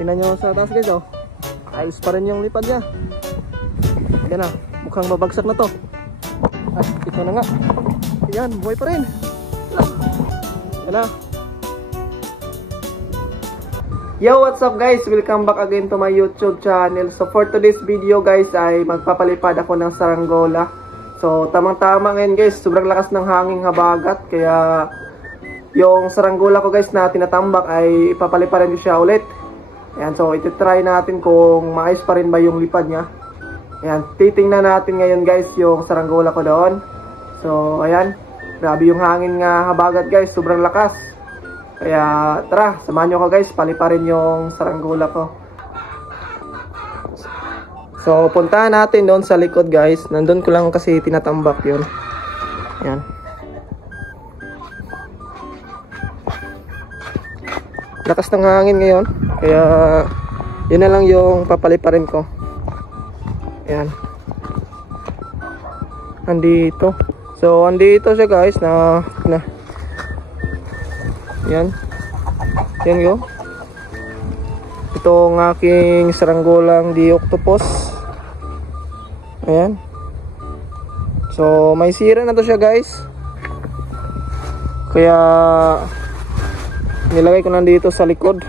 Tingnan nyo sa taas guys oh. Ayos pa rin yung lipad niya. Yan na, mukhang babagsak na to. Ay, ito na nga. Yan, buhay pa rin. Yan na. Yo, what's up guys? Welcome back again to my YouTube channel. So for today's video guys ay magpapalipad ako ng saranggola. So tamang-tama ngayon guys, sobrang lakas ng hangin habagat. Kaya yung saranggola ko guys na tinatambak ay ipapalipadan ko siya ulit. Ayan, so iti-try natin kung maayos pa rin ba yung lipad niya. Ayan, titingnan natin ngayon guys yung saranggola ko doon. So ayan, grabe yung hangin nga habagat guys, sobrang lakas. Kaya tara, samahan nyo ko guys, paliparin yung saranggola ko. So puntahan natin doon sa likod guys. Nandun ko lang kasi tinatambak yun. Ayan. Lakas ng hangin ngayon. Kaya yun na lang yung papaliparin ko. Ayan. Andito. So andito siya guys na yan. Yan yun. Itong aking saranggolang di octopus. Ayan. So may sira na to siya guys. Kaya nilagay ko nandito sa likod.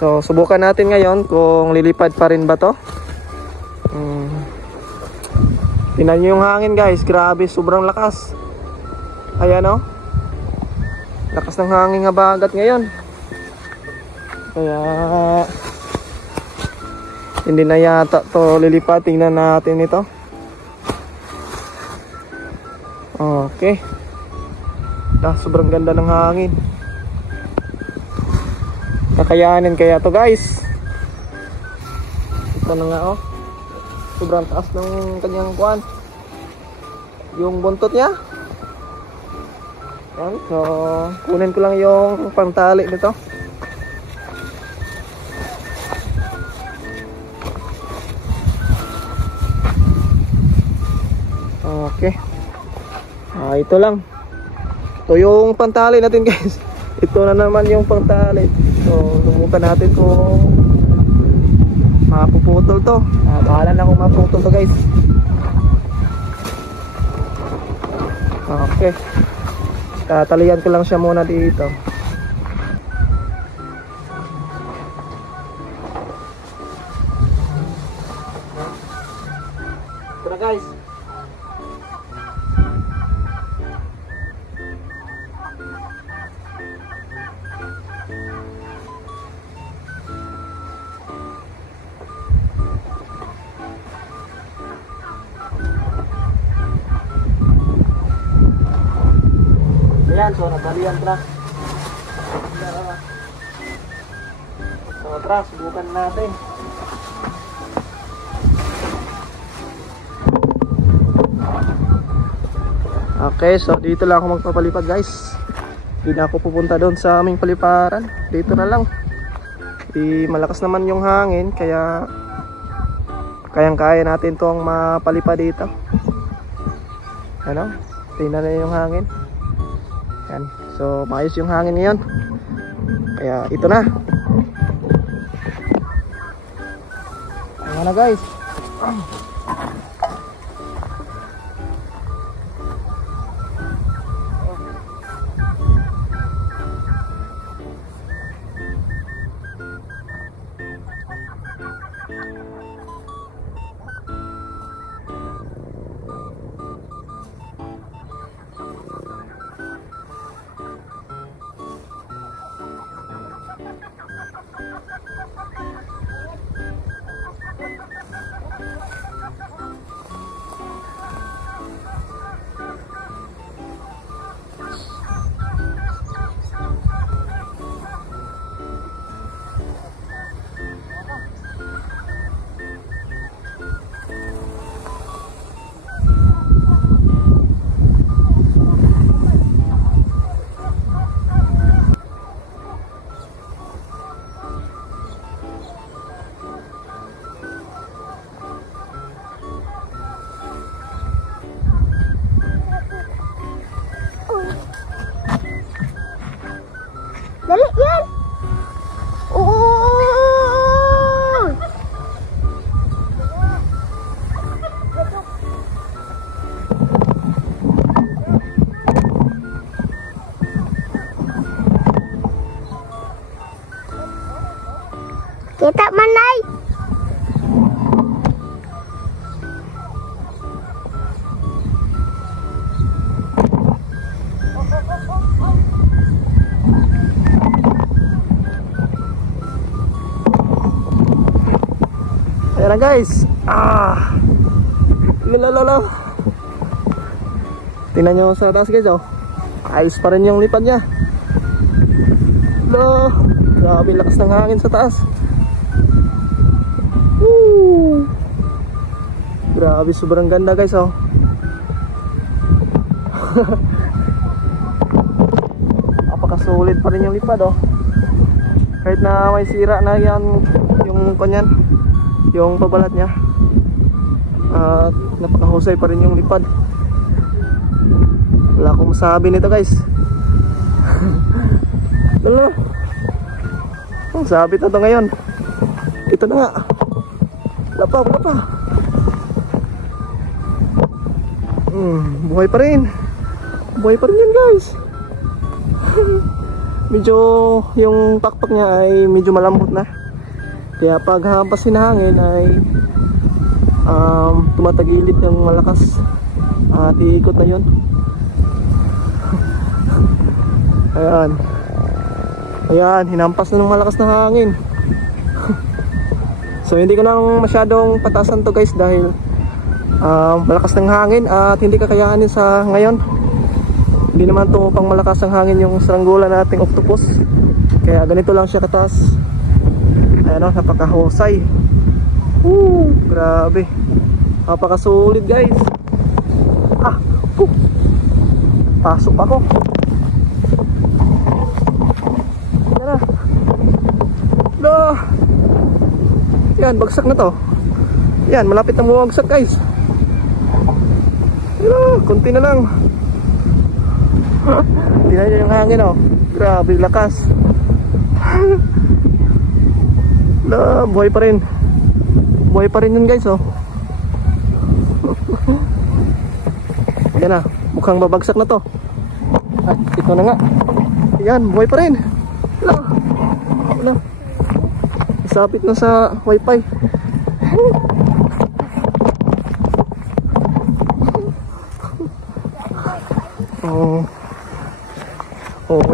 So subukan natin ngayon kung lilipad pa rin ba to. Tingnan nyo yung hangin guys. Grabe, sobrang lakas. Ayan o. Lakas ng hangin habagat ngayon. Kaya hindi na yata to lilipad. Tingnan natin ito. Okay. Sobrang ganda ng hangin. Kakayanin kaya to guys. Ito na nga oh. Sobrang taas ng kanyang kuwan. Yung buntot niya. Yan. So kunin ko lang yung pangtali nito. Okay. Ito lang. Ito yung pantali natin guys. Ito na naman yung pantali. So subukan natin kung mapuputol to. Bahala na kung mapuputol to guys. Okay. Tatalian ko lang siya muna dito. Tara guys. Ayan, so natalian tra. So tra, subukan natin. Okay, so dito lang ako magpapalipad guys. Hindi na ako pupunta doon sa aming paliparan. Dito na lang. Malakas naman yung hangin, kaya kayang-kaya natin tong mapalipad dito. Ano? Tingnan na yung hangin. Yan. So maayos yung hangin ngayon. Kaya ito na. Ayan na guys. Kita manay. Ayan na guys. Lalala. Tingnan nyo sa taas guys, oh. Ayos pa rin yung lipad niya. Lo, grabe lakas ng hangin sa taas. Woo! Grabe, sobrang ganda guys, oh. Napakasulit pa rin yung lipad, oh. Kahit na may sira na yan yung kanyan, yung pabalat niya, at napakahusay pa rin yung lipad. Wala akong masabi nito guys. Lalo, ang sabi to ngayon. Ito na nga. Wala pa. Buhay pa rin. Buhay pa rin yan guys. Medyo yung pakpak niya ay medyo malambot na. Kaya pag hampas hinahangin ay tumatagilid ng malakas at iikot na yun. Ayan, hinampas na ng malakas na hangin. So hindi ko nang masyadong patasan to guys dahil malakas ng hangin at hindi kakayanin sa ngayon. Hindi naman to pang malakas ng hangin yung saranggola nating octopus. Kaya ganito lang siya kataas. Ayan o, napakahusay. Grabe. Napakasulit guys. Pasok ako. Yan, bagsak na to. Yan, malapit na bumagsak guys. Kunti na lang. Tingnan nyo yung hangin, oh. Grabe lakas. Buhay pa rin. Buhay pa rin yun guys, oh. Yan na, mukhang babagsak na to. Ito na nga. Yan, buhay pa rin. Isapit na sa wifi.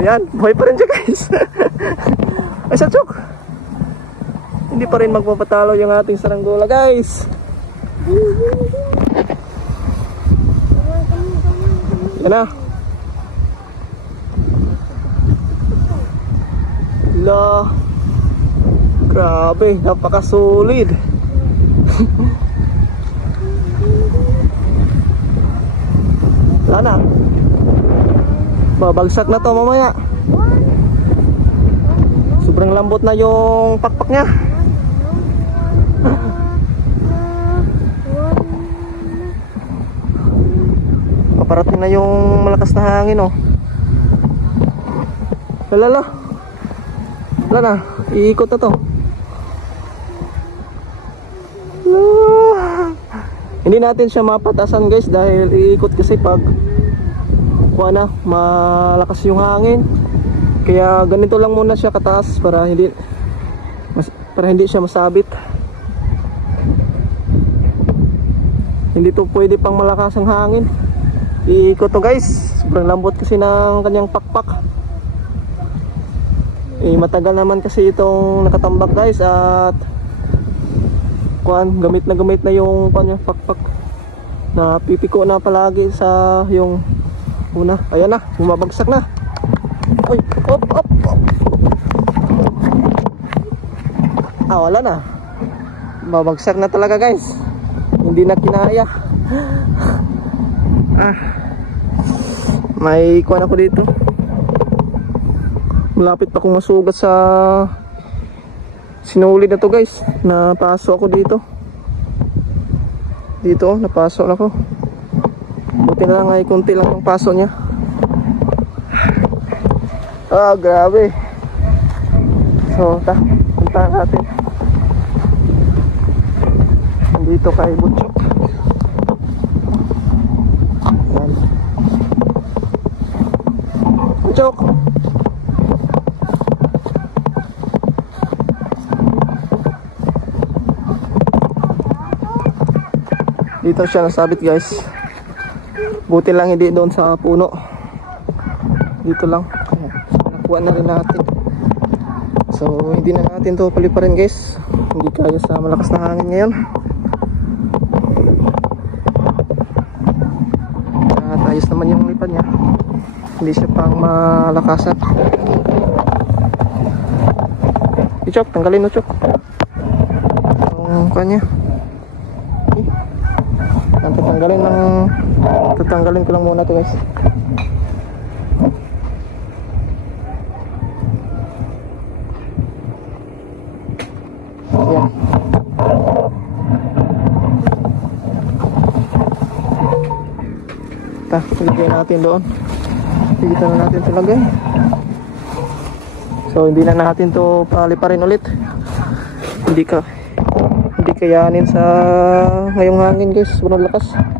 Yan, buhay pa rin siya guys. Ay, satsok. Hindi pa rin magpapatalo yung ating saranggola guys. Yan na. Grabe, napakasolid. Wala na. Babagsak na to mamaya. Sobrang lambot na yung pakpak niya. Paparating na yung malakas na hangin, oh. Wala na, iikot na to. Hindi natin siya mapatasan guys dahil iikot kasi pag malakas yung hangin. Kaya ganito lang muna siya kataas para hindi siya masabit. Hindi to pwede pang malakas ang hangin. Iikot to guys. Sobrang lambot kasi ng kanyang pakpak. Matagal naman kasi itong nakatambak guys at gamit na yung pakpak na pipiko na palagi sa yung una. Ayan na, bumabagsak na. Oy, op. Wala na. Babagsak na talaga guys. Hindi na kinaya. May ako dito. Malapit pa akong masugat sa sinulid na to guys. Napaso ako dito. Napaso na ako. Buti na lang ay konti lang yung paso niya. Grabe. So, puntahan natin. Dito kay Butchok. Ayan. Butchok. Dito siya nasabit guys. Buti lang hindi doon sa puno. Dito lang. So, nakuha na rin natin. So hindi na natin to paliparin guys. Hindi kaya sa malakas na hangin ngayon. At ayos naman yung lipad niya. Hindi siya pang malakasan. Chok, tanggalin mo Chok. Yung kanya. Tatanggalin ko lang muna to guys. Ayan. Ilagay natin doon. Dito na natin ito lagay. So hindi na natin to paliparin ulit. Hindi kayanin sa ngayong hangin guys, sobrang lakas.